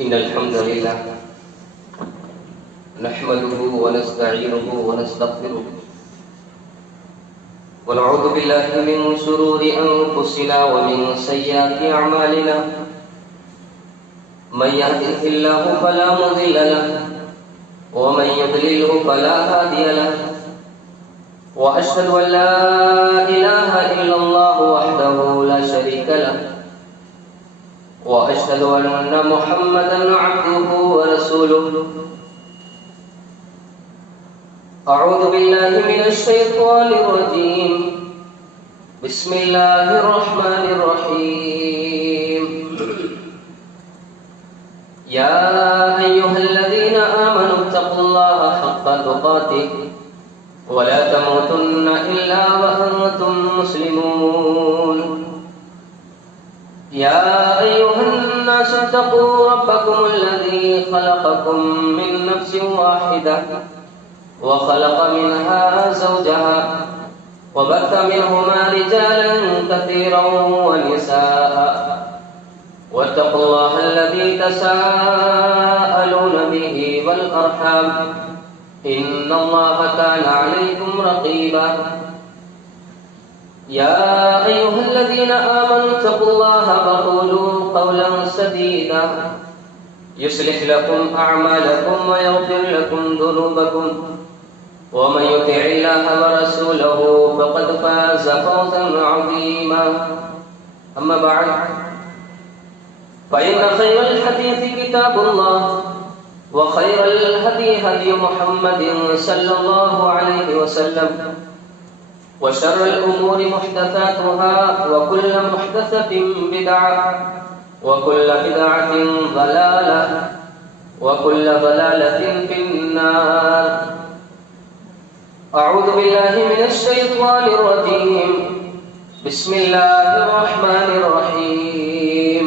إن الحمد لله نحمده ونستعينه ونستغفره ونعوذ بالله من شرور أنفسنا ومن سيئات أعمالنا من يهده الله فلا مضل له ومن يضلله فلا هادي له وأشهد أن لا إله إلا الله وحده لا شريك له وأشهد أن محمدا عبده ورسوله أعوذ بالله من الشيطان الرجيم بسم الله الرحمن الرحيم يا أيها الذين آمنوا اتقوا الله حق تقاته ولا تموتن إلا وأنتم مسلمون يا أيها الناس اتقوا ربكم الذي خلقكم من نفس واحدة وخلق منها زوجها وبث منهما رجالا كثيرا ونساء واتقوا الله الذي تساءلون به والأرحام إن الله كان عليكم رقيبا يا أيها الذين آمنوا اتقوا الله وقولوا قولا سديدا يصلح لكم أعمالكم ويغفر لكم ذنوبكم ومن يطع الله ورسوله فقد فاز فوزا عظيما أما بعد فإن خير الحديث كتاب الله وخير الهدي هدي محمد صلى الله عليه وسلم وشر الأمور محدثاتها وكل محدثة بدعة وكل بدعة ضلالة وكل ضلالة في النار أعوذ بالله من الشيطان الرجيم بسم الله الرحمن الرحيم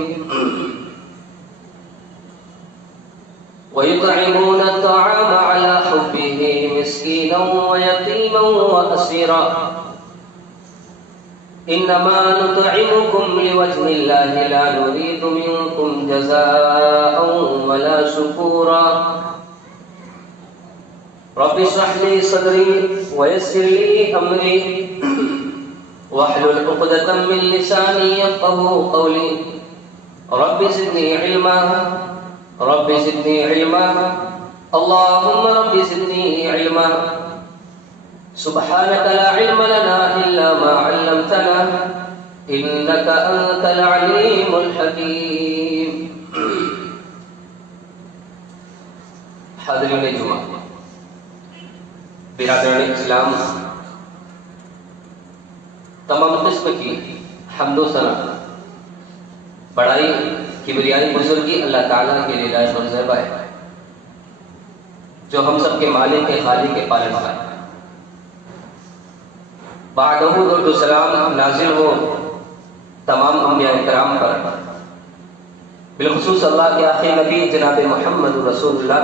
ويطعمون الطعام على حبه مسكينا ويتيما وأسيرا إنما نطعمكم لوجه الله لا نريد منكم جزاء ولا شكورا رب اشرح لي صدري ويسر لي أمري واحلل عقدة من لساني يفقهوا قولي رب زدني علما رب زدني علما اللهم رب زدني علما سبحانك لا علم لنا إلا ما علمتنا إنك أنت العليم الحكيم حاضرین جمعہ، برادران اسلام، تمام قسم کی حمد و ثنا، بڑائی، کبریائی، بزرگی اللہ تعالیٰ کے لیے لائق اور زیبا ہے، جو ہم سب کے مالک کے خالق کے پالن والے ہیں۔ بعدہو درود و سلام نازل ہو تمام انبیاء کرام پر، بالخصوص اللہ کے آخری نبی جناب محمد رسول اللہ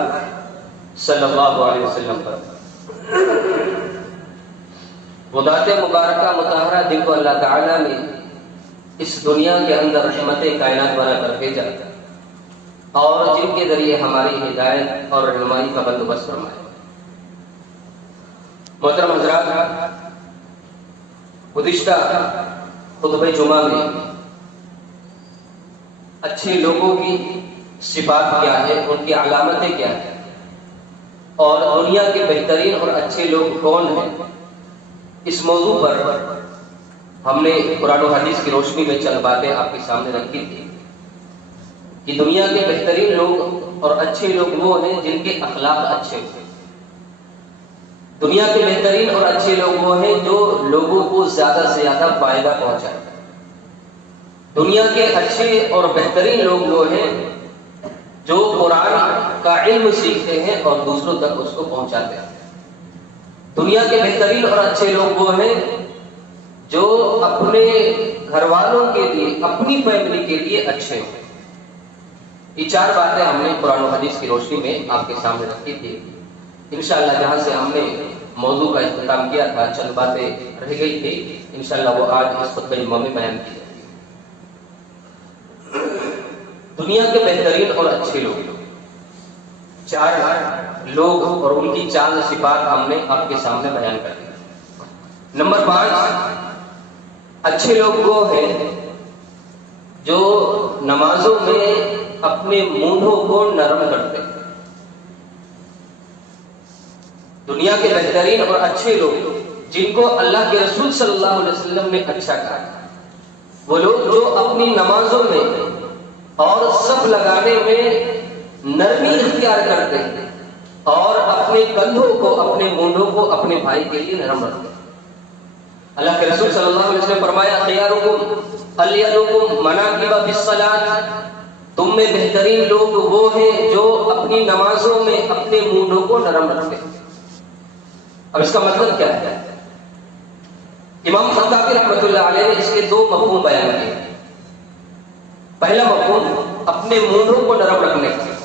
صلی اللہ علیہ وسلم پر۔ وہ ذات مبارکہ مطہرہ جن کو اللہ تعالیٰ نے اس دنیا کے اندر رحمت کائنات بنا کر بھیجا اور جن کے ذریعے ہماری ہدایت اور رہنمائی کا بندوبست فرمایا۔ محترم حضرات، گزشتہ خطبہ جمعہ میں اچھے لوگوں کی صفات کیا ہے، ان کی علامتیں کیا ہیں، اور دنیا کے بہترین اور اچھے لوگ کون ہیں، اس موضوع پر ہم نے قرآن و حدیث کی روشنی میں چند باتیں آپ کے سامنے رکھی تھی کہ دنیا کے بہترین لوگ اور اچھے لوگ وہ ہیں جن کے اخلاق اچھے ہوتے ہیں۔ دنیا کے بہترین اور اچھے لوگ وہ ہیں جو لوگوں کو زیادہ سے زیادہ فائدہ پہنچائے۔ دنیا کے اچھے اور بہترین لوگ وہ ہیں جو قرآن کا علم سیکھتے ہیں اور دوسروں تک اس کو پہنچاتے ہیں۔ دنیا کے بہترین اور اچھے لوگ وہ ہیں جو اپنے گھر والوں کے لیے، اپنی فیملی کے لیے اچھے ہوں۔ یہ چار باتیں ہم نے قرآن و حدیث کی روشنی میں آپ کے سامنے رکھی تھی۔ انشاءاللہ جہاں سے ہم نے موضوع کا اختتام کیا تھا، چند باتیں رہ گئی تھی، انشاءاللہ وہ آج اس خطبہ جمعہ میں بیان کی جائے گی۔ دنیا کے بہترین اور اچھے لوگ، 4 لوگ اور ان کی 4 صفات ہم نے آپ کے سامنے بیان کر دی۔ نمبر 5، اچھے لوگ وہ ہیں جو نمازوں میں اپنے مونڈھوں کو نرم کرتے ہیں۔ دنیا کے بہترین اور اچھے لوگ جن کو اللہ کے رسول صلی اللہ علیہ وسلم نے اچھا کہا، وہ لوگ جو اپنی نمازوں میں اور صف لگانے میں نرمی اختیار کرتے ہیں اور اپنے کندھوں کو، اپنے مونڈھوں کو اپنے بھائی کے لیے نرم رکھتے ہیں۔ اللہ کے رسول صلی اللہ علیہ وسلم فرمایا خیارکم الیلکم مناکب بالصلاۃ، تم میں بہترین لوگ وہ ہیں جو اپنی نمازوں میں اپنے مونڈھوں کو نرم رکھتے ہیں۔ اب اس کا مطلب کیا ہے؟ امام خطابی رحمۃ اللہ علیہ نے اس کے 2 مفہوم بیان کیے۔ پہلا مفہوم اپنے مونڈھوں کو نرم رکھنے کا،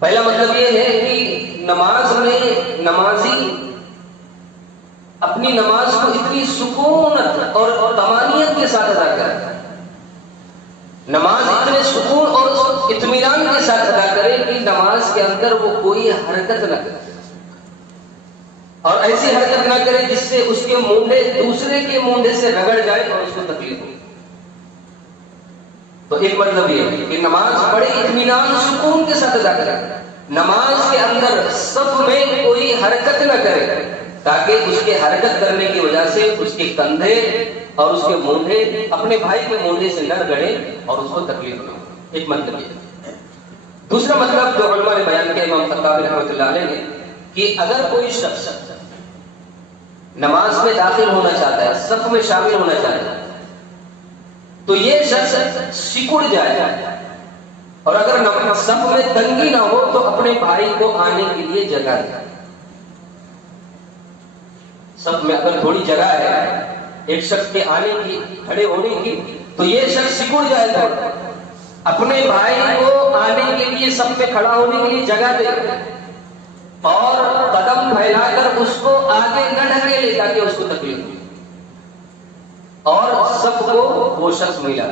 پہلا مطلب یہ ہے کہ نماز میں نمازی اپنی نماز کو اتنی سکونت اور طمانینت کے ساتھ ادا کرے، نماز اتنے سکون اور اطمینان کے ساتھ ادا کرے کہ نماز کے اندر وہ کوئی حرکت نہ کرے، اور ایسی حرکت نہ کرے جس سے اس کے مونڈے دوسرے کے مونڈے سے رگڑ جائے اور اس کو تکلیف ہو۔ تو ایک مطلب یہ ہے کہ نماز بڑے اطمینان سکون کے ساتھ ادا کرے، نماز کے اندر صف میں کوئی حرکت نہ کرے تاکہ اس کے حرکت کرنے کی وجہ سے اس کے کندھے اور اس کے مونڈے اپنے بھائی کے مونڈے سے نہ رگڑے اور اس کو تکلیف نہ ہو۔ ایک مطلب یہ۔ دوسرا مطلب جو علماء نے بیان کیا امام خطابی رحمۃ اللہ علیہ نے، کہ اگر کوئی شخص نماز میں داخل ہونا چاہتا ہے، صف میں شامل ہونا چاہتا ہے، تو یہ شخص سکڑ جائے، اور اگر صف میں تنگی نہ ہو تو اپنے بھائی کو آنے کے لیے جگہ دے۔ صف میں اگر تھوڑی جگہ ہے ایک شخص کے آنے کی، کھڑے ہونے کی، تو یہ شخص سکڑ جائے تو اپنے بھائی کو آنے کے لیے صف میں کھڑا ہونے کے لیے جگہ دے اور قدم پھیلا کر اس کو آگے نہ ڈھکیلے تاکہ اس کو تکلیف ہو، اور سب کو وہ شخص ملا۔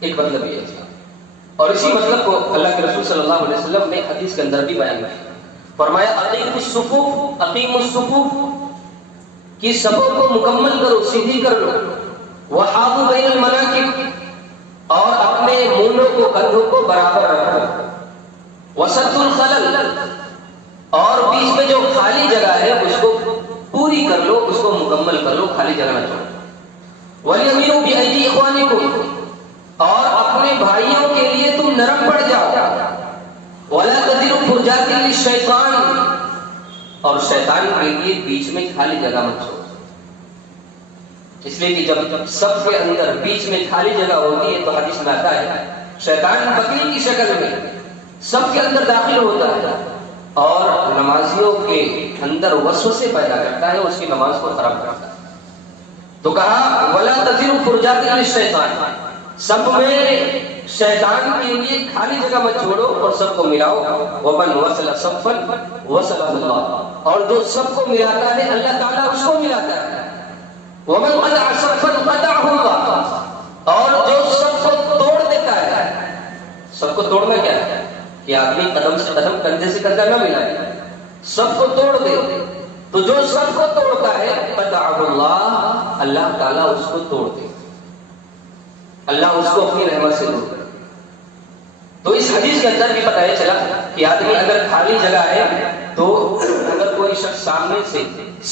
ایک مطلب یہ ہے، اور اسی مطلب کو اللہ کے رسول صلی اللہ علیہ وسلم نے حدیث کے اندر بھی بیان کیا، فرمایا اقیموا الصفوف، اقیموا الصفوف، کہ صفوں کو مکمل کرو، سیدھی کر لو، وحاذوا بین المناکب، اور اپنے مونڈوں کو، کندھوں کو برابر رکھو، وسدوا الخلل، اور بیچ میں جو خالی جگہ ہے اس کو پوری کر لو، اس کو مکمل کر لو، خالی جگہ نہ چھوڑو، وَلْيَمِنُوا بِأَيْدِي إِخْوَانِكُمْ، اور اپنے بھائیوں کے لیے تم نرم پڑ جاؤ، وَلَا تَذِرُوا فُرْجَاتٍ لِلشَّيْطَانِ، اور شیطان کے لیے بیچ میں خالی جگہ مت چھوڑو، اس لیے کہ جب صف کے اندر بیچ میں خالی جگہ ہوتی ہے تو حدیث میں آتا ہے شیطان بکری کی شکل میں صف کے اندر داخل ہوتا ہے اور نمازیوں کے اندر وسوسے پیدا کرتا ہے، اس کی نماز کو خراب کرتا ہے۔ تو کہا وَلَا تَذِرُوا فُرْجَاتٍ لِلشَّيْطَانِ، سب میں شیطان کے لیے خالی جگہ مت چھوڑو اور سب کو ملاؤ، وَمَنْ وَصَلَ صَفًّا وَصَلَهُ اللَّهُ، اور جو سب کو ملاتا ہے اللہ تعالیٰ اس کو ملاتا ہے، وَمَنْ قَطَعَ صَفًّا قَطَعَهُ اللَّهُ، اور جو سب کو توڑ دیتا ہے، سب کو توڑنا کیا ہے کہ آدمی قدم سے قدم، کندھے سے کندھا نہ ملائے، سب کو توڑ دے، تو جو سب کو توڑتا ہے قطعہ اللہ، اللہ تعالیٰ اس کو توڑ دے، اللہ اس کو اپنی رحمت سے دور کرے۔ تو اس حدیث کے اندر بھی پتہ چلا کہ آدمی اگر خالی جگہ ہے تو اگر کوئی شخص سامنے سے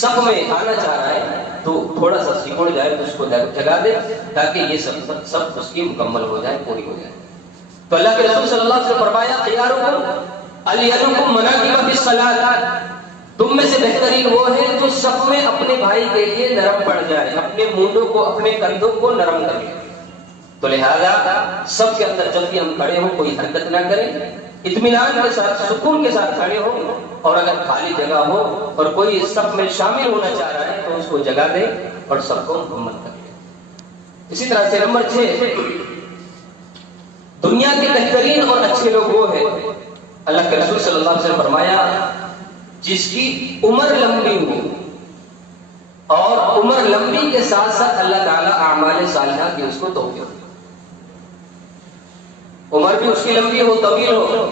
صف میں آنا چاہ رہا ہے تو تھوڑا سا سکڑ جائے تو اس کو جگہ دے تاکہ یہ سب اس کی مکمل ہو جائے، پوری ہو جائے۔ تو اللہ کے رسول صلی اللہ علیہ وسلم فرمایا خیارکم الیلکم مناکب بالصلاۃ، تم میں سے بہترین وہ ہے جو صف میں اپنے بھائی کے لیے نرم پڑ جائے، اپنے مونڈوں کو، اپنے کندھوں کو نرم کر لے۔ تو لہذا سب کے اندر جب بھی ہم کھڑے ہوں کوئی حرکت نہ کریں، اطمینان کے ساتھ، سکون کے ساتھ کھڑے ہوں، اور اگر خالی جگہ ہو اور کوئی سب میں شامل ہونا چاہ رہا ہے تو اس کو جگہ دے اور سب کو مکمل کر لے۔ اسی طرح سے نمبر 6، دنیا کے بہترین اور اچھے لوگ وہ ہیں، اللہ کے رسول صلی اللہ علیہ وسلم فرمایا جس کی عمر لمبی ہو، اور عمر لمبی کے ساتھ ساتھ اللہ تعالیٰ اعمال صالحہ کی اس کو توفیق دے۔ عمر بھی اس کی لمبی ہو، طویل ہو،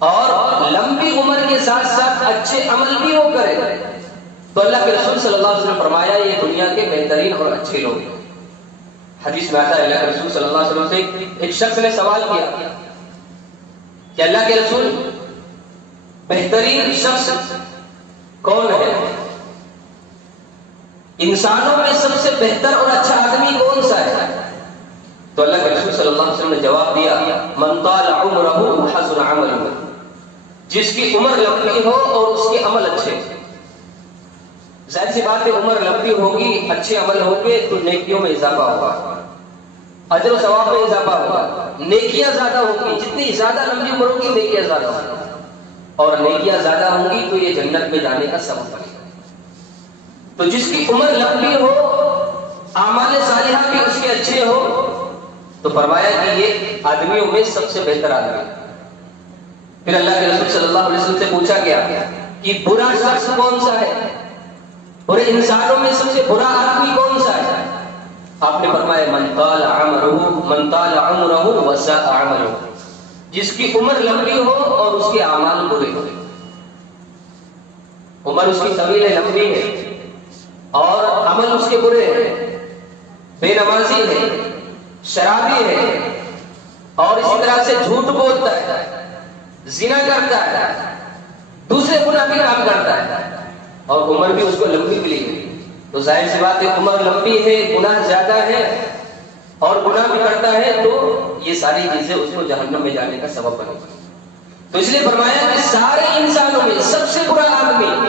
اور لمبی عمر کے ساتھ ساتھ اچھے عمل بھی وہ کرے. تو اللہ کے رسول صلی اللہ علیہ وسلم نے فرمایا یہ دنیا کے بہترین اور اچھے لوگ ہیں. حدیث میں آتا ہے اللہ کے رسول صلی اللہ علیہ وسلم سے ایک شخص نے سوال کیا کہ اللہ کے رسول بہترین شخص کون ہے؟ انسانوں میں سب سے بہتر اور اچھا آدمی کون سا ہے؟ تو اللہ کے رسول صلی اللہ علیہ وسلم نے جواب دیا من طال عمرہ وحسن عملہ، جس کی عمر لمبی ہو اور اس کے عمل اچھے. ظاہر سی بات ہے عمر لمبی ہوگی، اچھے عمل ہوں گے تو نیکیوں میں اضافہ ہوگا، اجر و ثواب میں اضافہ ہوگا، نیکیاں زیادہ ہوں گی. جتنی زیادہ لمبی عمر ہوگی نیکیاں زیادہ ہوں گی، اور نیکیاں زیادہ ہوں گی تو یہ جنت میں جانے کا سبب بنے گا. تو جس کی عمر لمبی ہو، اعمال صالحہ بھی اس کے اچھے ہو، تو فرمایا کہ یہ آدمیوں میں سب سے بہتر آدمی ہے. پھر اللہ کے رسول صلی اللہ علیہ وسلم سے پوچھا گیا کہ برا شخص کون سا ہے، برے انسانوں میں سب سے برا آدمی کون سا ہے؟ آپ نے فرمایا من طال عمرہ وساء عملہ، جس کی عمر لمبی ہو اور اس کے اعمال برے ہو. عمر اس کی طویل ہے، لمبی ہے، اور عمل اس کے برے ہیں، بے نمازی ہے، شرابی ہے، اور اسی طرح سے جھوٹ بولتا ہے، زنا کرتا ہے، دوسرے گناہ بھی کام کرتا ہے، اور عمر بھی اس کو لمبی ملی ہے. تو ظاہر سی بات ہے عمر لمبی ہے، گناہ زیادہ ہے، اور گناہ بھی کرتا ہے، تو یہ ساری چیزیں اس کو جہنم میں جانے کا سبب بنے گی. تو اس لیے فرمایا کہ سارے انسانوں میں سب سے برا آدمی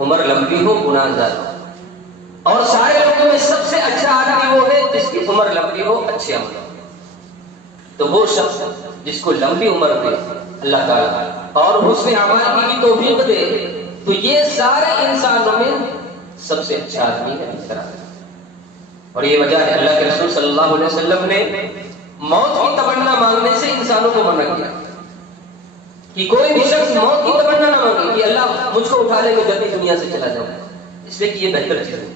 عمر لمبی ہو، گناہ زیادہ ہو، اور سارے لوگوں میں سب سے اچھا آدمی وہ ہے جس کی عمر لمبی ہو، اچھے عمل ہو. تو وہ شخص جس کو لمبی عمر دے اللہ تعالیٰ اور حسن اعمال کی بھی توفیق دے، تو یہ سارے انسانوں میں سب سے اچھا آدمی ہے اس طرح. اور یہ وجہ ہے اللہ کے رسول صلی اللہ علیہ وسلم نے موت کی تمنا مانگنے سے انسانوں کو منع کیا کہ کوئی بھی شخص موت کی تمنا نہ مانگے کہ اللہ مجھ کو اٹھا لے میں جلدی دنیا سے چلا جاؤں، اس لیے کہ یہ بہتر چیز ہے.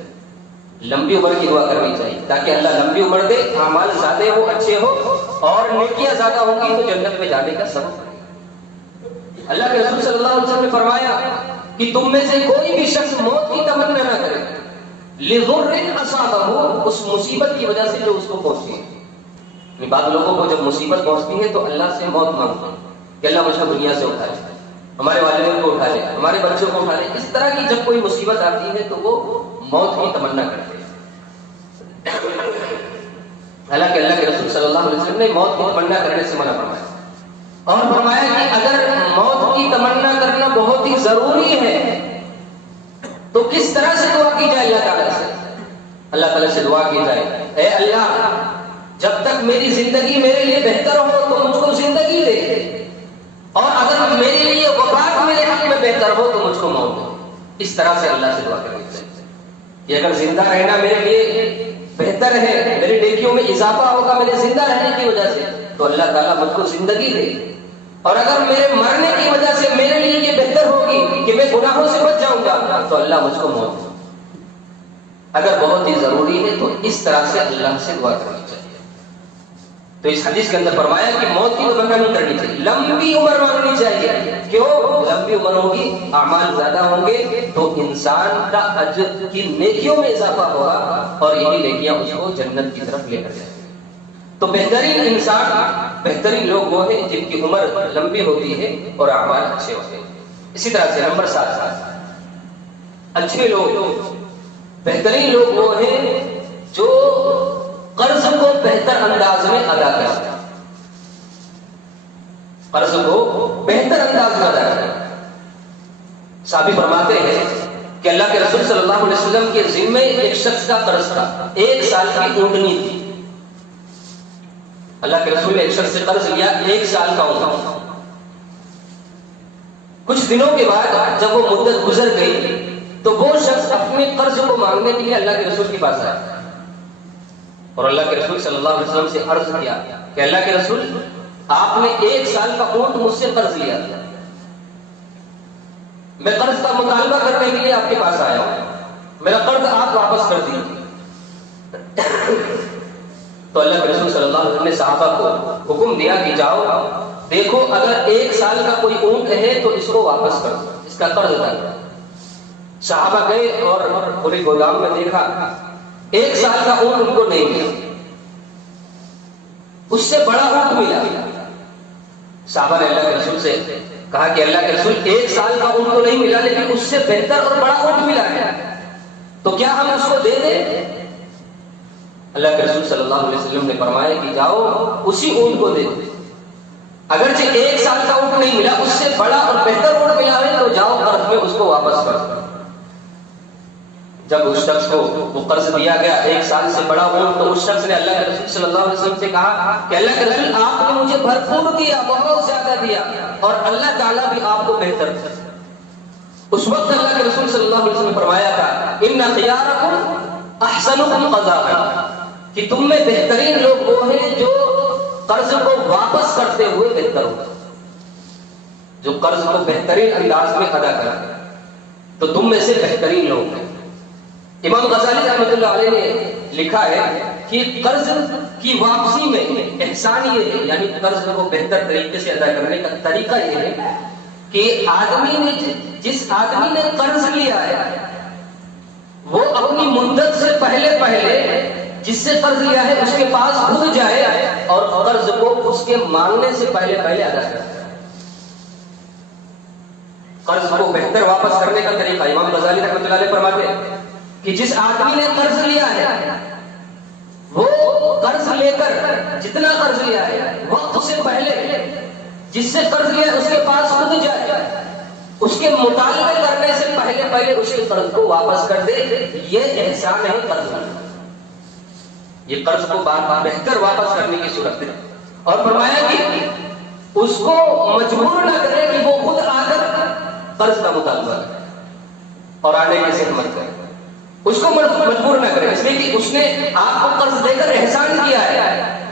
لمبی عمر کی دعا کرنی چاہیے تاکہ اللہ لمبی عمر دے، اعمال زیادہ ہو، اچھے ہو، اور نیکیاں زیادہ ہوں گی تو جنت میں جانے کا سبب بنے گا. اللہ کے رسول صلی اللہ علیہ وسلم نے فرمایا کہ تم میں سے کوئی بھی شخص موت کی تمنا نہ کرے لضر اصابہ، اس مصیبت کی وجہ سے جو اس کو پہنچی ہے. بعض لوگوں کو جب مصیبت پہنچتی ہے تو اللہ سے موت مانگتے ہیں کہ اللہ مجھ کو دنیا سے اٹھا لے، ہمارے والدین کو اٹھا لے، ہمارے بچوں کو اٹھا لے. اس طرح کی جب کوئی مصیبت آتی ہے تو وہ موت کی تمنا کرتے ہیں. حالانکہ اللہ کے رسول صلی اللہ علیہ وسلم نے موت کی تمنا کرنے سے منع فرمایا، اور فرمایا کہ اگر موت کی تمنا کرنا بہت ہی ضروری ہے تو کس طرح سے دعا کی جائے اللہ تعالیٰ سے؟ اللہ تعالیٰ سے دعا کی جائے اے اللہ جب تک میری زندگی میرے لیے بہتر ہو تو مجھ کو زندگی دے، اور اگر میرے لیے وفات میرے حق میں بہتر ہو تو مجھ کو موت دے. اس طرح سے اللہ سے دعا کرنی چاہیے کہ اگر زندہ رہنا میرے لیے بہتر ہے، میرے نیکیوں میں اضافہ ہوگا میرے زندہ رہنے کی وجہ سے، تو اللہ تعالیٰ مجھ کو زندگی دے. اور اگر میرے مرنے کی وجہ سے میرے لیے یہ بہتر ہوگی کہ میں گناہوں سے بچ جاؤں گا تو اللہ مجھ کو موت دے. اگر بہت ہی ضروری ہے تو اس طرح سے اللہ سے دعا کرنی چاہیے. تو اس حدیث کے اندر فرمایا کہ موت کی تمنا نہیں کرنی چاہیے، لمبی عمر مانگنی چاہیے. کیوں؟ لمبی عمر ہوگی، اعمال زیادہ ہوں گے تو انسان کا اجر کی نیکیوں میں اضافہ ہوگا، اور یہی نیکیاں اس کو جنت کی طرف لے کر جائیں گے. تو بہترین انسان، بہترین لوگ وہ ہیں جن کی عمر لمبی ہوتی ہے اور اعمال اچھے ہوتے ہیں. اسی طرح سے نمبر 7 اچھے لوگ، بہترین لوگ وہ ہیں جو قرض کو بہتر انداز میں ادا کرتے ہیں. قرض کو بہتر انداز میں ادا کرتے ہیں. صحابی فرماتے ہیں کہ اللہ کے رسول صلی اللہ علیہ وسلم کے ذمے ایک شخص کا قرض تھا، 1 سال کی اونٹنی تھی. اللہ کے رسول نے ایک شخص سے قرض لیا 1 سال کا اونٹنا. کچھ دنوں کے بعد جب وہ مدت گزر گئی تو وہ شخص اپنے قرض کو مانگنے کے لیے اللہ کے رسول کے پاس آیا، اور اللہ کے رسول صلی اللہ علیہ وسلم سے عرض کیا کہ اللہ کے رسول آپ نے 1 سال کا اونٹ مجھ سے قرض لیا، میں قرض کا مطالبہ کرنے کے لیے آپ کے پاس آیا ہوں، میرا قرض آپ واپس کر دیجیے. تو اللہ کے رسول صلی اللہ علیہ وسلم نے صحابہ کو حکم دیا کہ جاؤ دیکھو اگر 1 سال کا کوئی اونٹ ہے تو اس کو واپس کرو، اس کا قرض ادا کرو۔ صحابہ گئے اور پورے گودام میں دیکھا 1 سال کا اونٹ ان کو نہیں ملا، اس سے بڑا اونٹ ملا۔ صحابہ نے اللہ کے رسول سے کہا کہ اللہ کے رسول 1 سال کا اونٹ تو نہیں ملا لیکن اس سے بہتر اور بڑا اونٹ ملا ہے، تو کیا ہم اس کو دے دیں؟ اللہ کے رسول صلی اللہ علیہ وسلم نے فرمایا کہ جاؤ اسی اونٹ کو دے دو، اگرچہ 1 سال کا اونٹ نہیں ملا اس سے بڑا اور بہتر اونٹ ملا ہے تو جاؤ قرض میں اس کو واپس کرو۔ جب اس شخص کو وہ قرض دیا گیا 1 سال سے بڑا اونٹ، تو اس شخص نے اللہ کے رسول صلی اللہ علیہ وسلم سے کہا کہ اللہ کے رسول آپ نے مجھے بھرپور دیا، بہت زیادہ دیا، اور اللہ تعالیٰ بھی آپ کو بہتر دیا۔ اس وقت اللہ کے رسول صلی اللہ علیہ وسلم نے فرمایا تھا ان خیارکم احسنکم قضاء، کہ تم میں بہترین لوگ وہ ہیں جو قرض کو واپس کرتے ہوئے بہتر ہو، جو قرض کو بہترین انداز میں ادا کرتے، تو تم میں سے بہترین لوگ ہیں۔ امام غزالی رحمۃ اللہ علیہ نے لکھا ہے کہ قرض کی واپسی میں احسان یہ ہے، یعنی قرض کو بہتر طریقے سے ادا کرنے کا طریقہ یہ ہے کہ جس آدمی نے قرض لیا ہے وہ اپنی مدت سے پہلے جس سے قرض لیا ہے اس کے پاس خود جائے اور قرض کو اس کے مانگنے سے پہلے ادا کرے۔ قرض کو بہتر واپس کرنے کا طریقہ امام غزالی رحمۃ اللہ علیہ فرماتے ہیں کہ جس آدمی نے قرض لیا ہے وہ قرض لے کر جتنا قرض لیا ہے وقت سے پہلے جس سے قرض لیا اس کے پاس خود جائے، اس کے مطالبے کرنے سے پہلے اس کے قرض کو واپس کر دے، یہ احسان ہے قرض میں، یہ قرض کو بہتر واپس کرنے کی صورت ہے۔ اور فرمایا کہ اس کو مجبور نہ کرے کہ وہ خود آ کر قرض کا مطالبہ کرے اور آنے کی زحمت کرے، اس کو مجبور نہ کرے، اس لیے کہ اس نے آپ کو قرض دے کر احسان کیا ہے،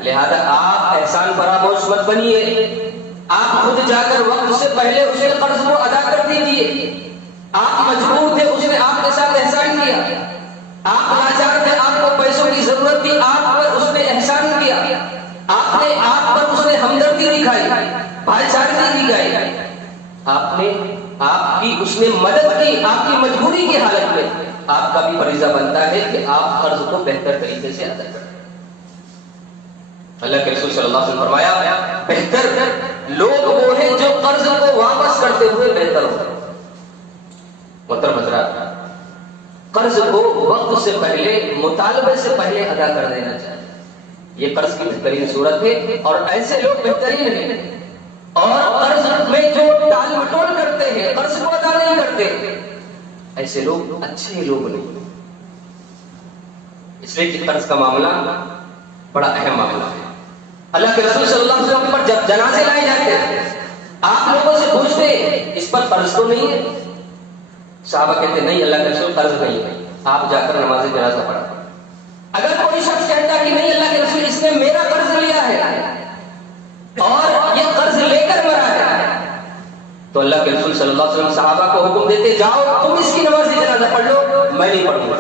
لہذا آپ احسان فراموش مت بنیے، آپ خود جا کر وقت سے پہلے اس کے قرض کو ادا کر دیجیے۔ آپ مجبور تھے، اس نے آپ کے ساتھ احسان کیا، آپ لاچار تھے، آپ کو پیسوں کی ضرورت تھی، آپ پر اس نے احسان کیا، آپ پر اس نے ہمدردی دکھائی، بھائی چارگی دکھائی، آپ کی اس نے مدد کی، آپ کی مجبوری کی حالت میں آپ کا بھی فریضہ بنتا ہے کہ آپ قرض کو بہتر طریقے سے ادا کریں۔ اللہ کے رسول صلی اللہ علیہ وسلم فرمایا بہتر لوگ وہ ہیں جو قرض کو واپس کرتے ہوئے بہتر ہو۔ محترم حضرات، قرض کو وقت سے پہلے، مطالبے سے پہلے ادا کر دینا چاہیے، یہ قرض کی بہترین صورت ہے، اور ایسے لوگ بہترین ہیں۔ اور قرض میں جو ٹال مٹول کرتے ہیں، قرض کو ادا نہیں کرتے، ایسے لوگ اچھے لوگ نہیں، اس لیے کہ قرض کا معاملہ بڑا اہم معاملہ ہے۔ اللہ کے رسول صلی اللہ علیہ وسلم پر جب جنازے لائے جاتے ہیں آپ لوگوں سے پوچھتے اس پر قرض تو نہیں ہے؟ صحابہ کہتے نہیں اللہ کے رسول قرض نہیں ہے، آپ جا کر نماز جنازہ پڑھا۔ اگر کوئی شخص کہتا کہ نہیں اللہ کے رسول اس نے میرا قرض لیا ہے اور یہ قرض لے کر مرا ہے، تو اللہ کے رسول صلی اللہ علیہ وسلم صحابہ کو حکم دیتے جاؤ تم اس کی نماز جنازہ پڑھ لو، میں نہیں پڑھوں گا۔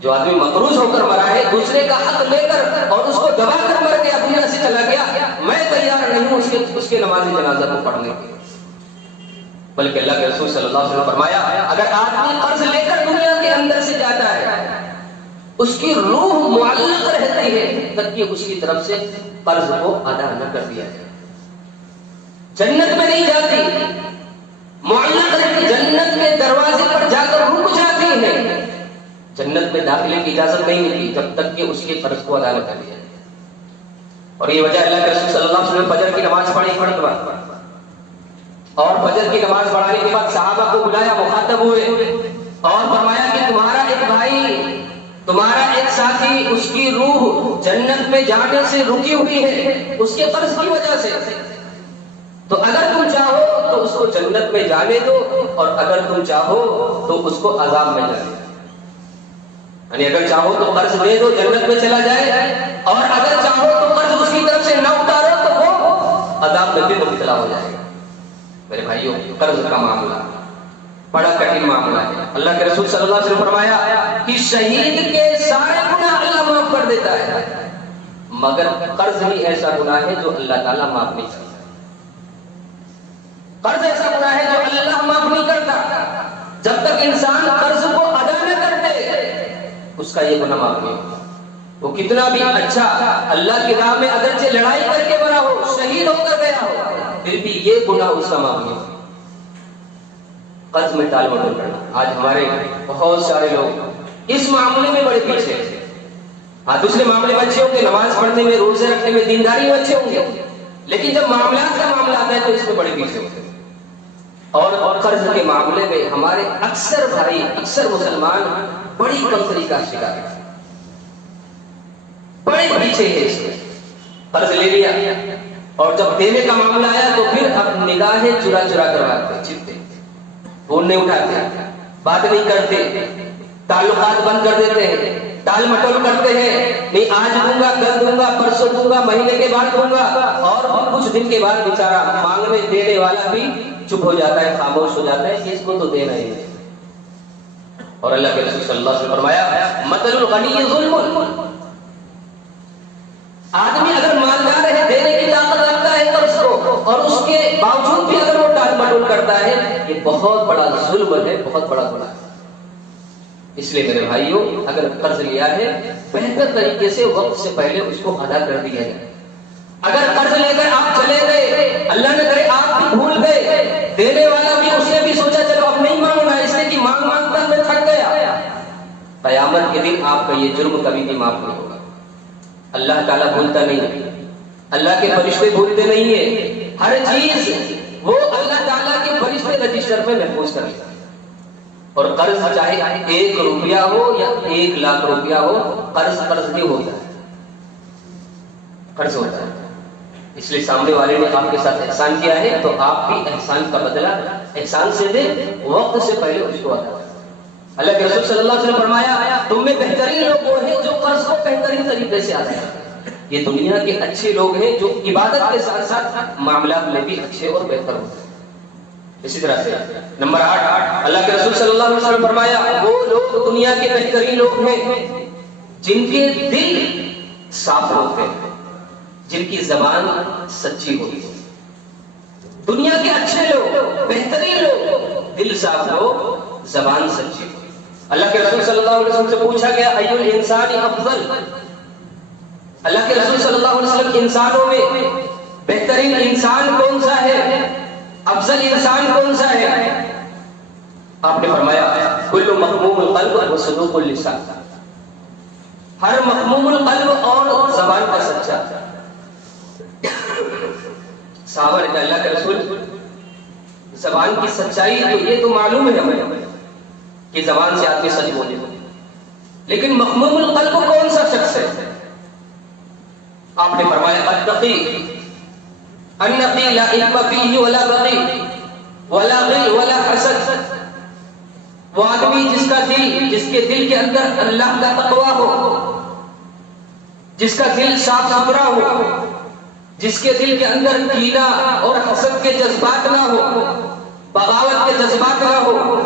جو آدمی مقروض ہو کر مرا ہے، دوسرے کا حق لے کر اور اس کو دبا کر مر گیا، دنیا سے چلا گیا، میں تیار نہیں ہوں اس کے نماز جنازہ کو پڑھنے کے۔ بلکہ اللہ کے رسول صلی اللہ علیہ وسلم فرمایا اگر آدمی قرض لے کر دنیا کے اندر سے جاتا ہے اس کی روح معلق رہتی ہے تب کہ اس کی طرف سے قرض کو ادا نہ کر دیا جائے، جنت میں نہیں جاتی، معلق رہتی، جنت کے دروازے پر جا کر رک جاتی ہے، جنت میں داخلے کی اجازت نہیں ملتی جب تک کہ اس کے قرض کو ادا نہ کر دیا جائے۔ اور یہ وجہ اللہ کے رسول صلی اللہ علیہ وسلم فجر کی نماز پڑھی مرتبہ، اور فجر کی نماز پڑھانے کے بعد صحابہ کو بلایا، مخاطب ہوئے اور فرمایا کہ تمہارا ایک بھائی، تمہارا ایک ساتھی، اس کی روح جنت میں جانے سے رکی ہوئی ہے اس کے قرض کی وجہ سے، تو اگر تم چاہو تو اس کو جنت میں جانے دو اور اگر تم چاہو تو اس کو عذاب میں جانے دو، یعنی اگر چاہو تو قرض دے دو جنت میں چلا جائے اور اگر چاہو تو قرض اس کی طرف سے نہ اتارو تو وہ عذاب میں بھی مبتلا ہو جائے گا۔ میرے بھائیوں، قرض کا معاملہ بڑا کٹھن معاملہ ہے. اللہ کے رسول صلی اللہ علیہ وسلم فرمایا کہ شہید کے سارے گناہ اللہ معاف کر دیتا ہے، مگر قرض ہی ایسا گناہ ہے جو اللہ تعالیٰ معاف نہیں کرتا. قرض ایسا گناہ ہے جو اللہ معاف نہیں کرتا. جب تک انسان قرض کو ادا نہ کرتے اس کا یہ گناہ معاف نہیں ہوتا. وہ کتنا بھی اچھا اللہ کی راہ میں اگرچہ لڑائی کر کے بنا ہو، شہید ہو کر گیا ہو، پھر بھی یہ گناہ اس کا معاف نہیں ہوتا. قرض میں ٹال مٹول کرنا. آج ہمارے بہت سارے لوگ اس معاملے میں بڑے پیچھے ہیں. ہاں دوسرے معاملے میں اچھے ہوں گے، نماز پڑھنے میں، روزے رکھنے میں، دینداری میں اچھے ہوں گے، لیکن جب معاملات کا معاملہ آتا ہے تو اس میں بڑے پیچھے ہوتے ہیں. اور قرض کے معاملے میں ہمارے اکثر بھائی، اکثر مسلمان بڑی کمتری کا شکار ہے، بڑے پیچھے ہیں. اس میں قرض لے لیا اور جب دینے کا معاملہ آیا تو پھر اب نگاہیں چرا چرا کر رکھتے، چھپتے، فون نہیں اٹھاتے، بات نہیں کرتے، تعلقات بند کر دیتے ہیں، ٹال مٹول کرتے ہیں. نہیں آج دوں گا، کل دوں گا، پرسوں دوں گا، مہینے کے بعد دوں گا، اور کچھ دن کے بعد بیچارہ مانگنے دینے والا بھی چپ ہو جاتا ہے، خاموش ہو جاتا ہے کہ اس کو تو دینا ہی ہے. اور اللہ کے رسول صلی اللہ علیہ وسلم فرمایا مثل الغنی ظلم. آدمی اگر مالدار ہے، دینے کی طاقت رکھتا ہے قرض کو، اور اس کے باوجود بھی اگر وہ ٹال مٹول کرتا ہے، یہ بہت بڑا ظلم ہے، بہت بڑا گناہ ہے. اس لیے میرے بھائیوں، اگر قرض لیا ہے بہتر طریقے سے وقت سے پہلے اس کو ادا کر دیا جائے. اگر قرض لے کر آپ چلے گئے، اللہ نہ کرے آپ بھی بھول گئے، دینے والا بھی اس نے بھی سوچا چلو اب نہیں مانگنا، اس لیے کہ مانگ مانگ کر میں تھک گیا، قیامت کے دن آپ کا یہ جرم کبھی بھی معاف نہیں ہوگا. اللہ تعالیٰ بھولتا نہیں ہے، اللہ کے فرشتے بھولتے نہیں ہیں. ہر چیز وہ اللہ تعالیٰ کے فرشتے رجسٹر میں محفوظ کر لیتا ہے. اور قرض چاہے 1 روپیہ ہو یا 1 لاکھ روپیہ ہو، قرض نہیں ہوتا ہے، قرض ہوتا ہے. اس لیے سامنے والے نے آپ کے ساتھ احسان کیا ہے تو آپ بھی احسان کا بدلہ احسان سے دیں، وقت سے پہلے اس کو ادا کریں. اللہ کے رسول صلی اللہ علیہ وسلم فرمایا تم میں بہترین لوگ وہ ہیں جو قرض کو بہترین طریقے سے ادا کرتے ہیں. یہ دنیا کے اچھے لوگ ہیں جو عبادت کے ساتھ ساتھ معاملات میں بھی اچھے اور بہتر ہوتے ہیں. اسی طرح سے نمبر 8، اللہ کے رسول صلی اللہ علیہ وسلم فرمایا وہ لوگ دنیا کے بہترین لوگ ہیں جن کے دل صاف ہوتے ہیں، جن کی زبان سچی ہوتی ہے. دنیا کے اچھے لوگ، بہترین لوگ، دل صاف ہو، زبان سچی ہو. اللہ کے رسول صلی اللہ علیہ وسلم سے پوچھا گیا ای الانسان افضل. اللہ کے رسول صلی اللہ علیہ وسلم انسانوں میں بہترین انسان کون سا ہے، افضل انسان کون سا ہے؟ آپ نے فرمایا کل مخموم القلب و صدوق اللسان. ہر مخموم القلب اور زبان کا سچا. صحابہ نے کہا اللہ کے رسول زبان کی سچائی تو یہ تو معلوم ہے ہمیں کہ زبان سے آدمی سچ بولے، لیکن مخموم القلب کون سا شخص ہے؟ آپ نے فرمایا التقی النقی لا اثم فیہ ولا بغی ولا غل ولا حسد. وہ آدمی جس کے دل کے اندر اللہ کا تقوی ہو، جس کا دل صاف ستھرا ہو، جس کے دل کے اندر کینہ اور حسد کے جذبات نہ ہو، بغاوت کے جذبات نہ ہو،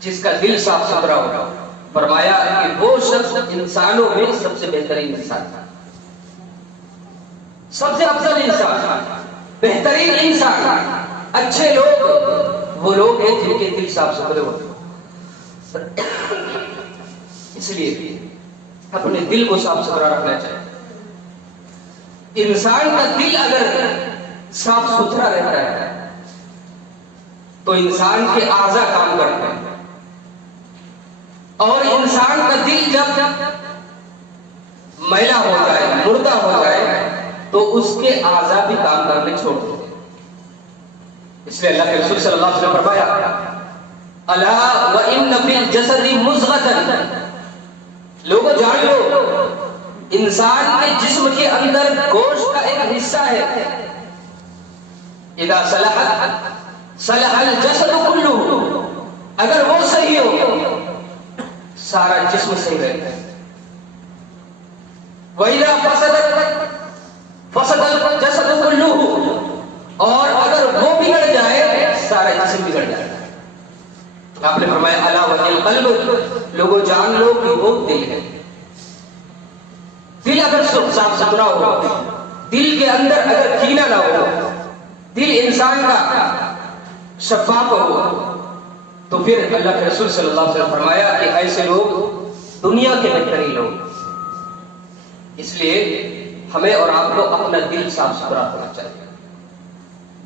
جس کا دل صاف ستھرا ہو. فرمایا کہ وہ شخص انسانوں میں سب سے بہترین انسان، سب سے افضل انسان، بہترین انسان. اچھے لوگ وہ لوگ ہیں جن کے دل صاف ستھرے ہوتے. اس لیے اپنے دل کو صاف ستھرا رکھنا چاہیے. انسان کا دل اگر صاف ستھرا رہتا ہے تو انسان کے اعضاء کام کرتے ہیں، اور انسان کا دل جب میلا ہو جائے، مردہ ہو جائے تو اس کے اعضاء بھی کام کرنے چھوڑ دیتے ہیں. اس لیے اللہ کے رسول صلی اللہ علیہ وسلم فرمایا الا وان فی الجسد مضغۃ. لوگوں جان لو انسان کے جسم کے اندر گوشت کا ایک حصہ ہے، اذا صلحت صلح الجسد كله. اگر وہ صحیح ہو سارا جسم صحیح رہتا ہے. وَإِذَا فَسَدَتْ فَسَدَ الْجَسَدُ كُلُّهُ. اور اگر وہ بگڑ جائے سارا جسم بگڑ جائے. آپ نے فرمایا الا وہی القلب، لوگوں جان لو کہ وہ دل ہے۔ دل اگر صاف ستھرا ہو، دل کے اندر اگر کینہ نہ ہو، دل انسان کا شفاف ہو، تو پھر اللہ کے رسول صلی اللہ علیہ وسلم فرمایا کہ ایسے لوگ دنیا کے بہترین لوگ۔ اس لیے ہمیں اور آپ کو اپنا دل صاف ستھرا ہونا چاہیے۔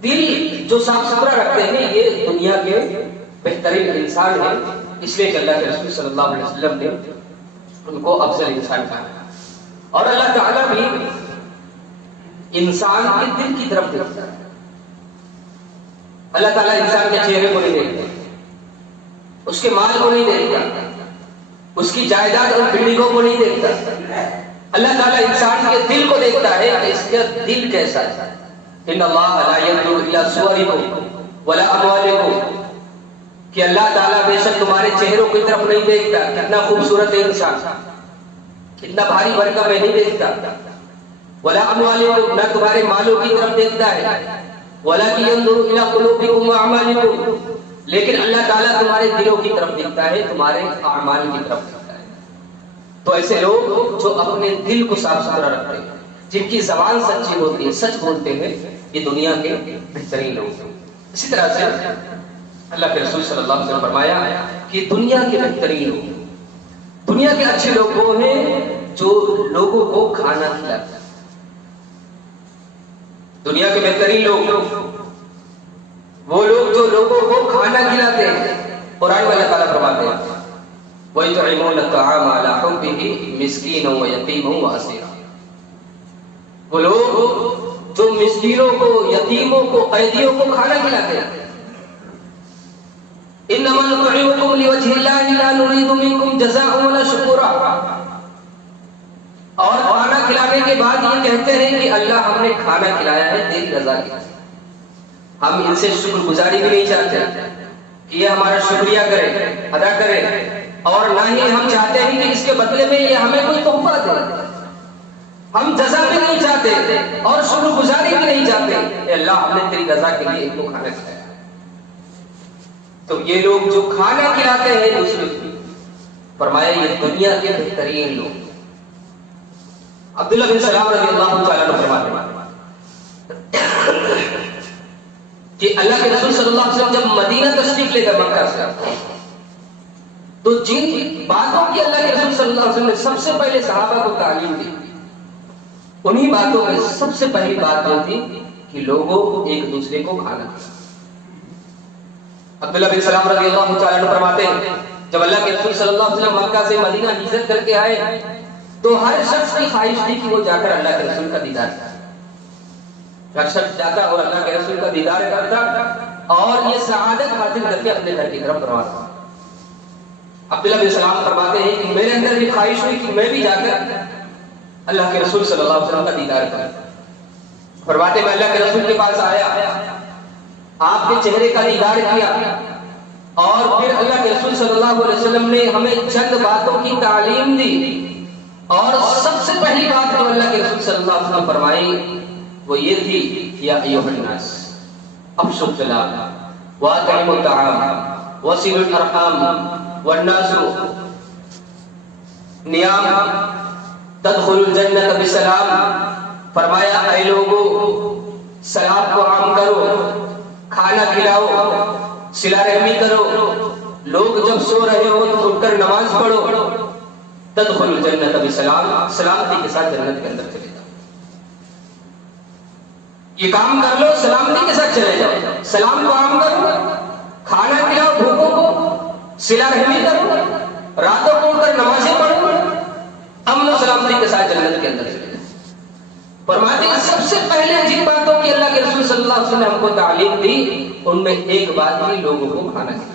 دل جو صاف ستھرا رکھتے ہیں یہ دنیا کے بہترین انسان ہیں، اس لیے کہ اللہ کے رسول صلی اللہ علیہ وسلم نے ان کو افضل انسان کہا۔ اور اللہ تعالیٰ بھی انسان کے دل کی طرف دیکھتا ہے۔ اللہ تعالیٰ انسان کے چہرے کو نہیں دیکھتا، اس کے مال کو نہیں دیکھتا، اس کی جائیداد اور بلڈنگوں کو نہیں دیکھتا۔ اللہ تعالیٰ انسان کے دل کو دیکھتا ہے کہ اس کا دل کیسا ہے۔ ان اللہ لا ينظر الى صورکم ولا اموالکم، کہ اللہ تعالیٰ بے شک تمہارے چہروں کی طرف نہیں دیکھتا، کتنا خوبصورت ہے انسان، کتنا بھاری بھرکم ہے، نہیں دیکھتا۔ ولا اموالکم، نہ تمہارے مالوں کی طرف دیکھتا ہے۔ ولکن ينظر الى قلوبکم واعمالکم، لیکن اللہ تعالیٰ تمہارے دلوں کی طرف دیکھتا ہے، تمہارے اعمال کی طرف دیکھتا ہے۔ تو ایسے لوگ جو اپنے دل کو صاف ستھرا رکھتے ہیں، جن کی زبان سچی ہوتی ہے، سچ بولتے ہیں، یہ دنیا کے بہترین لوگ ہیں۔ اسی طرح سے اللہ کے رسول صلی اللہ علیہ وسلم فرمایا کہ دنیا کے بہترین لوگ، دنیا کے اچھے لوگ وہ ہیں جو لوگوں کو کھانا کھلاتے ہیں۔ دنیا کے بہترین لوگ وہ لوگ جو لوگوں کو کھانا کھلاتے ہیں۔ قرآن میں اللہ تعالیٰ فرماتے ہیں وَيُطْعِمُونَ الطَّعَامَ عَلَىٰ حُبِّهِ مِسْكِينًا وَيَتِيمًا وَأَسِيرًا، وہ لوگ جو مسکینوں کو، یتیموں کو، قیدیوں کو کھانا کھلاتے ہیں۔ إِنَّمَا نُطْعِمُكُمْ لِوَجْهِ اللَّهِ لَا نُرِيدُ مِنكُمْ جَزَاءً وَلَا شُكُورًا، اور کھانا کھلانے کے بعد یہ کہتے ہیں کہ اللہ ہم نے کھانا کھلایا ہے تیری رضا کے لیے، ہم ان سے شکر گزاری بھی نہیں چاہتے کہ یہ ہمارا شکریہ کرے، ادا کرے، اور نہ ہی ہم چاہتے ہیں کہ اس کے بدلے میں یہ ہمیں کوئی تحفہ دے، ہم جزا بھی نہیں چاہتے اور شکر گزاری بھی نہیں چاہتے، اے اللہ ہم نے تیری رضا کے لیے ان کو کھانا کھلایا۔ تو یہ لوگ جو کھانا کھلاتے ہیں دوسرے کو، فرمایا یہ دنیا کے بہترین لوگ۔ عبداللہ بن سلام رضی اللہ تعالیٰ عنہ فرماتے ہیں کہ اللہ کے رسول صلی اللہ علیہ وسلم جب مدینہ تشریف لے کر مکہ سے، تو جن باتوں کی اللہ کے رسول صلی اللہ علیہ وسلم نے سب سے پہلے صحابہ کو تعلیم دی، انہی باتوں میں سب سے پہلی بات یہ تھی کہ لوگوں ایک دوسرے کو کھانا کھلانا۔ عبداللہ بن سلام رضی اللہ تعالیٰ عنہ فرماتے ہیں جب اللہ کے رسول صلی اللہ علیہ وسلم مکہ سے مدینہ ہجرت کر کے آئے تو ہر شخص کی خواہش تھی کہ وہ جا کر اللہ کے رسول کا دیدار کرے۔ ہر شخص جاتا اور اللہ کے رسول کا دیدار کرتا اور یہ سعادت حاصل کر کے اپنے گھر کی طرف روانہ۔ عبداللہ بن سلام فرماتے ہیں کہ میرے اندر بھی خواہش ہوئی کہ میں بھی جا کر اللہ کے رسول صلی اللہ علیہ وسلم کا دیدار کروں۔ فرماتے میں اللہ کے رسول کے پاس آیا، آپ کے چہرے کا دیدار کیا، اور پھر اللہ کے رسول صلی اللہ علیہ وسلم نے ہمیں چند باتوں کی تعلیم دی، اور سب سے پہلی بات جو اللہ کے رسول صلی اللہ علیہ وسلم فرمائی وہ یہ تھی یا ایھا الناس افشوا السلام واطعموا الطعام وصلوا الارحام والناس نیام تدخل الجنة بسلام۔ فرمایا اے لوگوں سلام کو عام کرو، کھانا کھلاؤ، صلہ رحمی کرو، لوگ جب سو رہے ہو تو اٹھ کر نماز پڑھو، تدخل الجنة بسلام، سلامتی کے ساتھ جنت کے اندر چلے جاؤ۔ یہ کام کر لو، سلامتی کے ساتھ چلے جاؤ، سلام کو عام کرو، کھانا کھلاؤ بھوکوں کو، صلہ رحمی کرو، راتوں کو اٹھ کر نمازیں پڑھو، امن و سلامتی کے ساتھ جنت کے اندر چلے جاؤ۔ فرماتے ہیں سب سے پہلے جن باتوں کی اللہ کے رسول صلی اللہ علیہ وسلم نے ہم کو تعلیم دی ان میں ایک بات تھی لوگوں کو کھانا کھلانا۔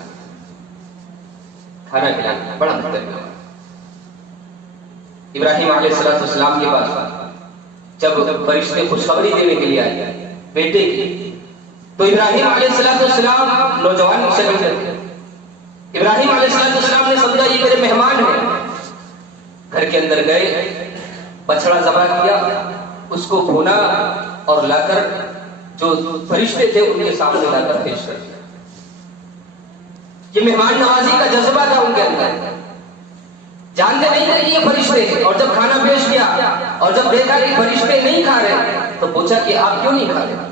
کھانا کھلانا بڑا مطلب ہے۔ ابراہیم علیہ السلام کے پاس جب فرشتے خوشخبری دینے کے لیے آئے بیٹے کی، تو ابراہیم علیہ السلام نوجوان شکل سے، ابراہیم علیہ السلام نے سمجھا یہ میرے مہمان ہیں، گھر کے اندر گئے، بچڑا ذبح کیا، اس کو بھونا اور لا کر جو فرشتے تھے ان کے سامنے لا کر پیش کر دیا۔ یہ مہمان نوازی کا جذبہ تھا ان کے اندر. جانتے نہیں تھے کہ یہ فرشتے ہیں. اور جب کھانا پیش کیا اور جب دیکھا کہ فرشتے نہیں کھا رہے تو پوچھا کہ آپ کیوں نہیں کھا رہے؟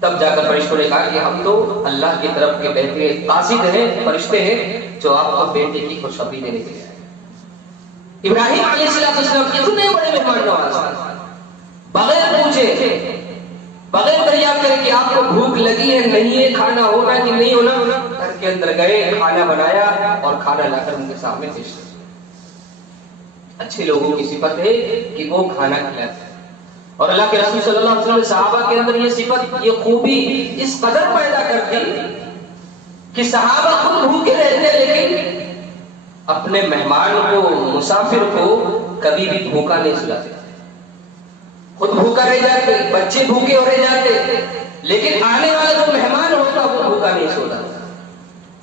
تب جا کر فرشتوں نے کہا کہ ہم تو اللہ کی طرف کے بیٹے قاصد ہیں، فرشتے ہیں جو آپ کو بیٹے کی خوشخبری دینے کے لیے آئے. ابراہیم علیہ السلام اتنے بڑے مہمان نواز بغیر پوچھے بغیر دریافت کرے کہ آپ کو بھوک لگی ہے نہیں ہے، کھانا ہونا کہ نہیں ہونا، گھر کے اندر گئے، کھانا بنایا اور کھانا لا کر ان کے سامنے پیش کیا. اچھے لوگوں کی صفت ہے کہ وہ کھانا کھلاتے ہیں. اور اللہ کے رسول صلی اللہ علیہ وسلم صحابہ کے اندر یہ صفت، یہ خوبی اس قدر پیدا کرتی کہ صحابہ خود بھوکے رہتے لیکن اپنے مہمان کو، مسافر کو کبھی بھی بھوکا نہیں سلاتے. خود بھوکا رہ جاتے، بچے بھوکے ہو رہ جاتے، لیکن آنے والا جو مہمان ہوتا وہ بھوکا نہیں سوتا.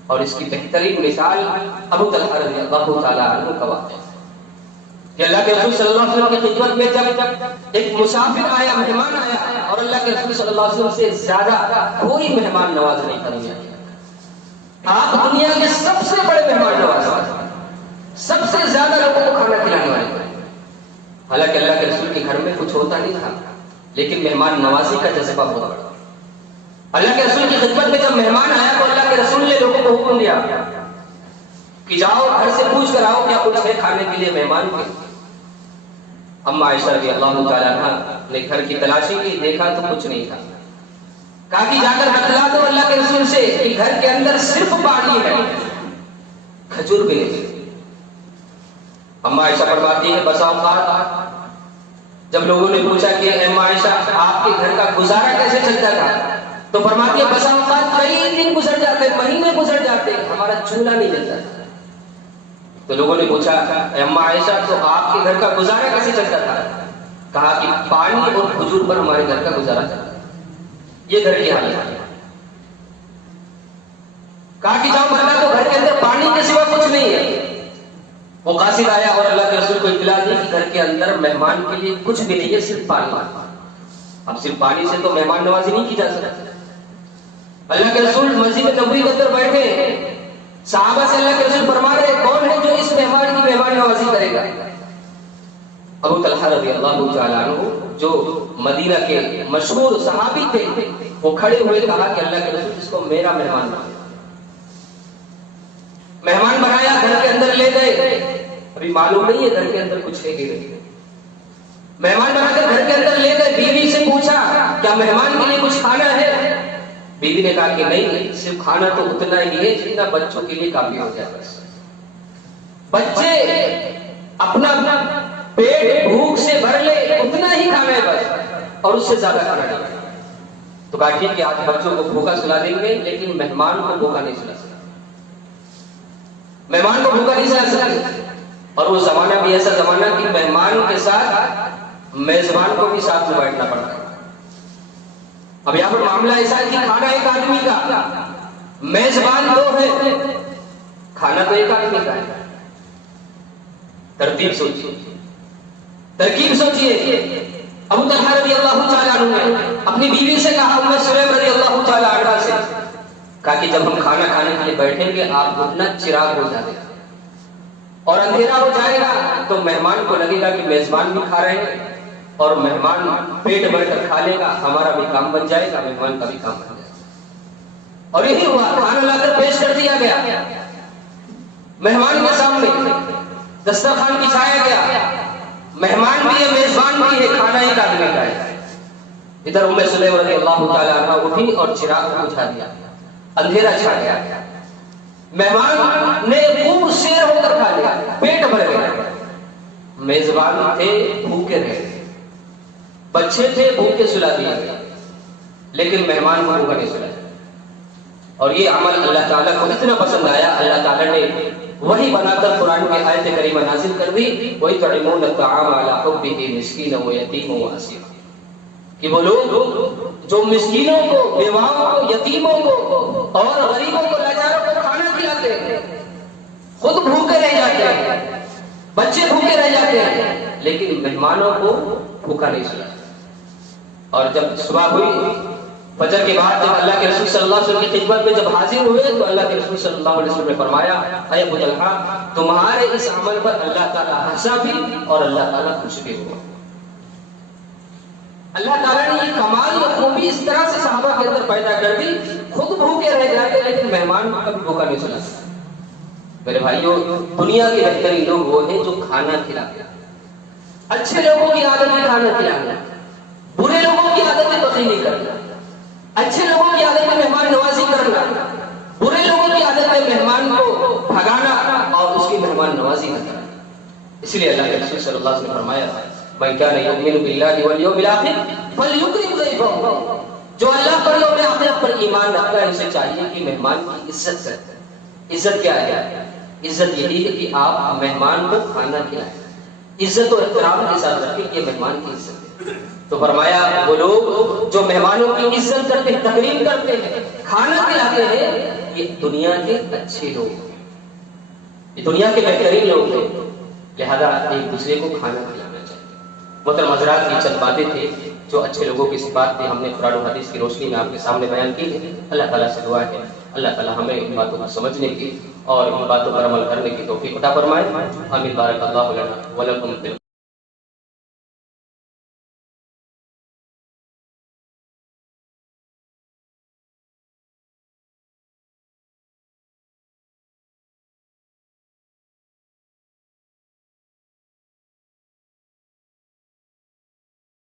اور اس کی بہترین مثال ابو طلحہ رضی اللہ تعالیٰ عنہ کا واقعہ کہ اللہ کے رسول صلی اللہ علیہ وسلم کی خدمت میں جب ایک مسافر آیا، مہمان آیا، اور اللہ کے رسول صلی اللہ علیہ وسلم سے زیادہ کوئی مہمان نواز نہیں کرنے آیا. آپ دنیا کے سب سے بڑے مہمان نواز ہیں، سب سے زیادہ لوگوں کو کھانا کھلانے والے. حالانکہ اللہ کے رسول کے گھر میں کچھ ہوتا نہیں تھا لیکن مہمان نوازی کا جذبہ بہت بڑا. اللہ کے رسول کی خدمت میں جب مہمان آیا تو اللہ کے رسول نے لوگوں کو حکم دیا کہ جاؤ گھر سے پوچھ کر آؤ کیا کچھ ہے کھانے کے لیے مہمان کے. اما عائشہ رضی اللہ تعالیٰ عنہ نے گھر کی تلاشی کی، دیکھا تو کچھ نہیں تھا. کہا کہ جا کر بتلا دو اللہ کے رسول سے کہ گھر کے اندر صرف پانی ہے، کھجور بھی نہیں. اما عائشہ فرماتی ہے بسا اوقات جب لوگوں نے پوچھا کہ اما عائشہ آپ کے گھر کا گزارا کیسے چلتا تھا تو فرماتی ہے بسا اوقات کئی دن گزر جاتے، مہینے گزر جاتے، ہمارا چولہا نہیں جلتا تھا. تو لوگوں نے پوچھا اما عائشہ تو آپ کے گھر کا گزارا کیسے چلتا تھا؟ کہا کہ پانی اور کھجور پر ہمارے گھر کا گزارا چلتا ہے. یہ گھر کی حالت ہے. کہا کہ جاؤ بتلا تو گھر کے اندر پانی کے سوا کچھ نہیں ہے. وہ قاصد آیا اور اللہ کے رسول کو اطلاع دی کہ گھر کے اندر مہمان کے لیے کچھ بھی نہیں ہے، صرف پانی. اب صرف پانی سے تو مہمان نوازی نہیں کی جا سکتی. اللہ کے رسول مسجد نبوی کے اندر بیٹھے، صحابہ سے اللہ کے رسول فرما رہے کون ہے جو اس مہمان کی مہمان نوازی کرے گا؟ ابو طلحہ رضی اللہ تعالیٰ عنہ جو مدینہ کے مشہور صحابی تھے وہ کھڑے ہوئے کہا کہ اللہ کے رسول اس کو میرا مہمان بنایا. مہمان بنایا، گھر کے اندر لے گئے. ابھی معلوم نہیں ہے گھر کے اندر کچھ ہے کہ نہیں. مہمان بنا کر گھر کے اندر لے گئے. بیوی سے پوچھا کیا مہمان کے لیے کچھ کھانا ہے؟ بیوی نے کہا کہ نہیں، صرف کھانا تو اتنا ہی ہے جتنا بچوں کے لیے کافی ہو جائے. بس بچے اپنا پیٹ بھوک سے بھر لے اتنا ہی کھانا ہے بس، اور اس سے زیادہ کھانا نہیں. تو کہا ٹھیک ہے آج بچوں کو بھوکا سلا دیں گے لیکن مہمان کو بھوکا نہیں سلا سکتے. مہمان کو بھوکا نہیں سلا سکتے. اور وہ زمانہ بھی ایسا زمانہ کہ مہمان کے ساتھ میزبان کو بھی ساتھ میں بیٹھنا پڑتا ہے. اب یہاں پر معاملہ ایسا ہے کہ کھانا ایک آدمی کا، میزبان دو ہے، کھانا تو ایک آدمی کا ہے. ترتیب سوچیے، ترکیب سوچیے. ابو طلحہ رضی اللہ تعالیٰ عنہ نے اپنی بیوی سے کہا، ام سلیم رضی اللہ تعالیٰ عنہ سے کہا کہ جب ہم کھانا کھانے کے لیے بیٹھیں گے آپ اپنا چراغ ہو جائے گا اور اندھیرا ہو جائے گا تو مہمان کو لگے گا کہ میزبان بھی کھا رہے ہیں اور مہمان پیٹ بھر کر کھا لے گا، ہمارا بھی کام بن جائے گا، مہمان کا بھی کام بن جائے گا. اور یہی ہوا. کھانا لا کر پیش کر دیا گیا مہمان کے سامنے، دسترخوان بچھایا گیا. مہمان بھی ہے، میزبان بھی ہے، کھانا ایک آدمی کا ہے. ادھر ام سلیم رضی اللہ تعالیٰ عنہ اٹھی اور چراغ کو بجھا دیا، اندھیرا چھا گیا. مہمان نے خوب شیر ہو کر کھا لیا، پیٹ بھر گیا. میزبان تھے بھوکے رہے، بچے تھے بھوکے سلا دیا گیا، لیکن مہمان کو بھوکا نہیں سلا. اور یہ عمل اللہ تعالیٰ کو اتنا پسند آیا، اللہ تعالیٰ نے وہی بنا کر قرآن کی آیت کریمہ نازل کر دی، وَيُطْعِمُونَ الطَّعَامَ عَلَىٰ حُبِّهِ مِسْكِينًا وَيَتِيمًا وَأَسِيرًا. کہ وہ لوگ جو مسکینوں کو، بیواؤں کو، یتیموں کو اور غریبوں کو، لاچاروں کو کھانا کھلاتے ہیں، خود بھوکے رہ جاتے ہیں، بچے بھوکے رہ جاتے ہیں، لیکن مہمانوں کو بھوکا نہیں سلاتے. اور جب صبح ہوئی فجر کے بعد جب اللہ کے رسول صلی اللہ علیہ وسلم کی خدمت میں جب حاضر ہوئے تو اللہ کے رسول صلی اللہ علیہ وسلم نے فرمایا اے ابو طلحہ تمہارے اس عمل پر اللہ تعالیٰ ہنسا بھی اور اللہ تعالیٰ خوش بھی ہوا. اللہ تعالیٰ نے یہ کمال یا خوبی اس طرح سے صحابہ کے اندر پیدا کر دی, خود بھوکے رہ جاتے لیکن مہمان کو کبھی بھوکا نہیں سنا سکتا. میرے بھائیو, دنیا کے بہترین لوگ وہ ہیں جو کھانا کھلاتے ہیں. اچھے لوگوں کی عادت ہے کھانا کھلانا, برے لوگوں کی عادت ہے بخیلی کرنا. اچھے لوگوں کی عادت ہے مہمان نوازی کرنا, برے لوگوں کی عادت ہے مہمان کو بھگانا اور اس کی مہمان نوازی کرنا. اس لیے اللہ کے رسول صلی اللہ علیہ وسلم نے فرمایا من کان یؤمن باللہ والیوم الاخر فلیکرم ضیفہ, جو اللہ پر یوم آخرت پر ایمان رکھتا ہے اسے چاہیے کہ مہمان کی عزت کرے. عزت کیا ہے؟ عزت یہی ہے کہ آپ مہمان کو کھانا کھلائیں, عزت و احترام کے ساتھ رکھیں, یہ مہمان کی عزت ہے. تو فرمایا وہ لوگ جو مہمانوں کی عزت کرتے ہیں, تکریم کرتے ہیں, کھانا کھلاتے ہیں, یہ دنیا کے اچھے لوگ ہیں, یہ دنیا کے بہترین لوگ ہیں. لہذا ایک دوسرے کو کھانا کھلانا چاہیے. محترم حضرات, یہ چند باتیں تھیں جو اچھے لوگوں کی صفات تھی, ہم نے قرآن و حدیث کی روشنی میں آپ کے سامنے بیان کی ہے. اللہ تعالیٰ سے دعا ہے اللہ تعالیٰ ہمیں ان باتوں کو سمجھنے کی اور ان باتوں پر عمل کرنے کی توفیق عطا فرمائے. آمین. بارک اللہ لنا ولکم.